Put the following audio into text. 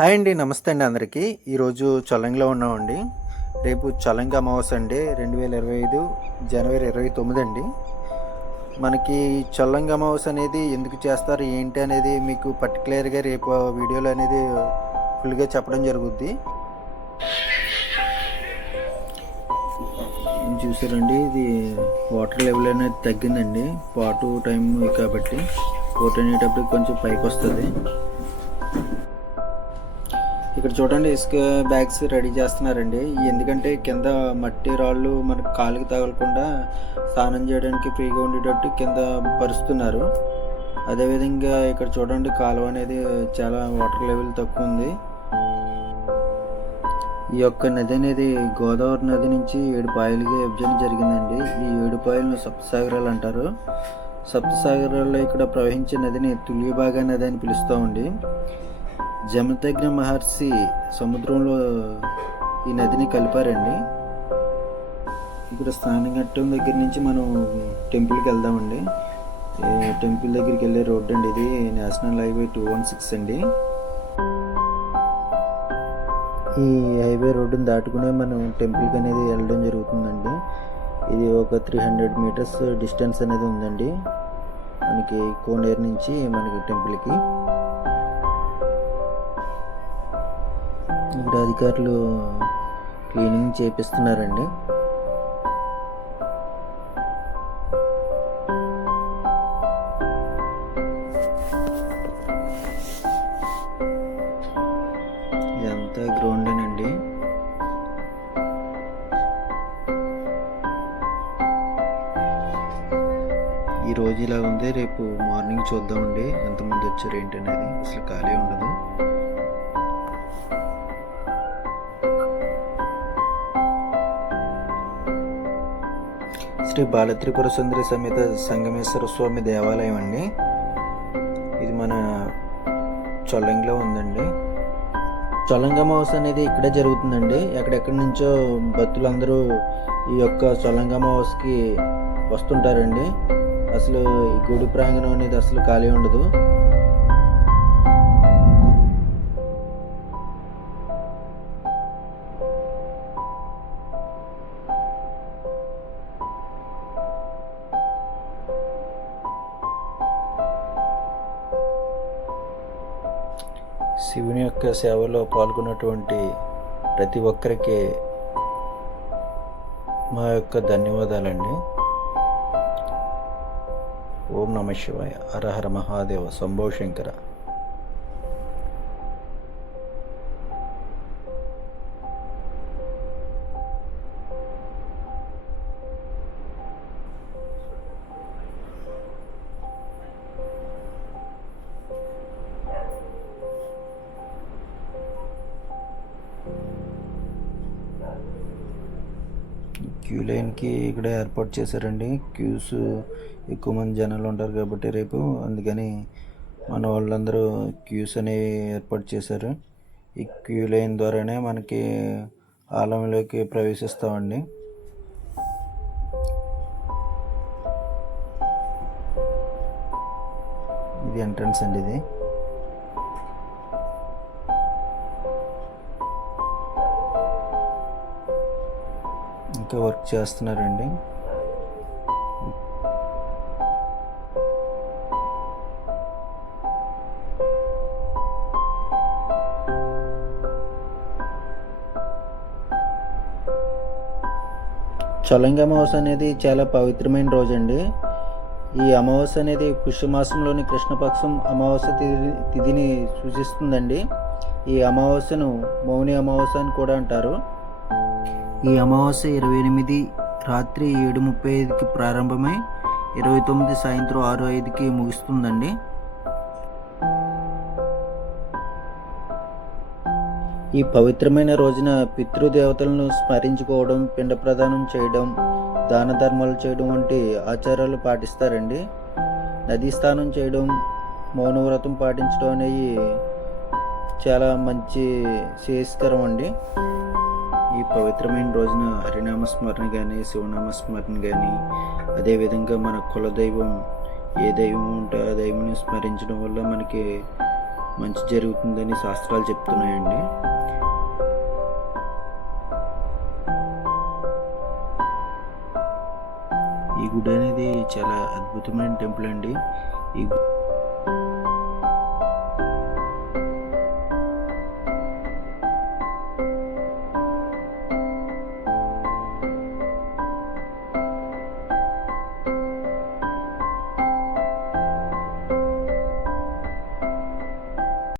Hi అండి నమస్తే అండి అందరికీ. ఈరోజు చలంగిలో ఉన్నామండి. రేపు చలంగ అమావాస్య అండి రెండు వేల ఇరవై ఐదు జనవరి ఇరవై తొమ్మిది అండి. మనకి చొల్లంగి అమావాస్య అనేది ఎందుకు చేస్తారు ఏంటి అనేది మీకు పర్టికులర్గా రేపు వీడియోలో అనేది ఫుల్గా చెప్పడం జరుగుద్ది. చూసారండి ఇది వాటర్ లెవెల్ అనేది తగ్గిందండి. పాటు టైం కాబట్టి పోటీ అనేటప్పుడు కొంచెం పైకి వస్తుంది. ఇక్కడ చూడండి ఇసుక బ్యాగ్స్ రెడీ చేస్తున్నారండి. ఎందుకంటే కింద మట్టి రాళ్ళు మనకు కాలుకి తగలకుండా స్నానం చేయడానికి ఫ్రీగా ఉండేటట్టు కింద పరుస్తున్నారు. అదేవిధంగా ఇక్కడ చూడండి కాలువ అనేది చాలా వాటర్ లెవెల్ తక్కువ ఉంది. ఈ యొక్క నది అనేది గోదావరి నది నుంచి ఏడు పాయలుగా విభజన జరిగిందండి. ఈ ఏడు పాయలను సప్తసాగరాలు అంటారు. సప్తసాగరాల్లో ఇక్కడ ప్రవహించే నదిని తులియబాగా నది అని పిలుస్తామండి. జమతజ్ఞ మహర్షి సముద్రంలో ఈ నదిని కలిపారండి. ఇక్కడ స్నానఘట్టం దగ్గర నుంచి మనం టెంపుల్కి వెళ్దామండి. ఈ టెంపుల్ దగ్గరికి వెళ్ళే రోడ్ అండి ఇది. National highway two one six అండి. ఈ హైవే రోడ్డుని దాటుకునే మనం టెంపుల్కి అనేది వెళ్ళడం జరుగుతుందండి. ఇది ఒక త్రీ హండ్రెడ్ మీటర్స్ డిస్టెన్స్ అనేది ఉందండి. మనకి కోనేరు నుంచి మనకి టెంపుల్కి. ఇక్కడ అధికారులు క్లీనింగ్ చేపిస్తున్నారండి. ఇదంతా గ్రౌండేనండి ఈ రోజు ఇలా ఉంది రేపు మార్నింగ్ చూద్దామండి. ఎంతమంది వచ్చారు ఏంటి అనేది అసలు ఖాళీ ఉండదు. శ్రీ బాలత్రిపుర సుందరి సమేత సంగమేశ్వర స్వామి దేవాలయం అండి. ఇది మన చొల్లంగిలో ఉందండి. చొల్లంగి అమావాస్య అనేది ఇక్కడే జరుగుతుందండి. ఎక్కడెక్కడి నుంచో భక్తులందరూ ఈ యొక్క చొల్లంగి అమావాస్యకి వస్తుంటారండి. అసలు ఈ గుడి ప్రాంగణం అనేది అసలు ఖాళీ ఉండదు. శివుని యొక్క సేవలో పాల్గొన్నటువంటి ప్రతి ఒక్కరికి మా యొక్క ధన్యవాదాలండి. ఓం నమ శివాయ. హరహర మహాదేవ. శంభో శంకర క్యూ లైన్కి ఇక్కడ ఏర్పాటు చేశారండి. క్యూస్ ఎక్కువ మంది జనాలు ఉంటారు కాబట్టి రేపు అందుకని మన వాళ్ళందరూ క్యూస్ అనేవి ఏర్పాటు చేశారు. ఈ క్యూ లైన్ ద్వారానే మనకి ఆలయంలోకి ప్రవేశిస్తామండి. ఇది ఎంట్రన్స్ అండి ఇది. ఇంకా వర్క్ చేస్తున్నారండి. చొలంగి అమావాస్య అనేది చాలా పవిత్రమైన రోజు అండి ఈ అమావాస్య అనేది పుష్యమాసంలోని కృష్ణపక్షం అమావాస్య తిథి తిథిని సూచిస్తుందండి. ఈ అమావాస్యను మౌని అమావాస్య అని కూడా అంటారు. ఈ అమావాస్య ఇరవై ఎనిమిది రాత్రి ఏడు ముప్పై ఐదుకి ప్రారంభమై ఇరవై తొమ్మిది సాయంత్రం ఆరు ఐదుకి ముగుస్తుందండి. ఈ పవిత్రమైన రోజున పితృదేవతలను స్మరించుకోవడం పిండ ప్రదానం చేయడం దాన ధర్మాలు చేయడం వంటి ఆచారాలు పాటిస్తారండి. నదీ స్నానం చేయడం మౌనవ్రతం పాటించడం అనేవి చాలా మంచి శ్రేయస్కరం అండి. పవిత్రమైన రోజున హరినామ స్మరణ కానీ శివనామ స్మరణ కానీ అదేవిధంగా మన కులదైవం ఏ దైవం ఉంటే ఆ దైవం స్మరించడం వల్ల మనకి మంచి జరుగుతుందని శాస్త్రాలు చెప్తున్నాయండి. ఈ గుడి అనేది చాలా అద్భుతమైన టెంపుల్ అండి. ఈ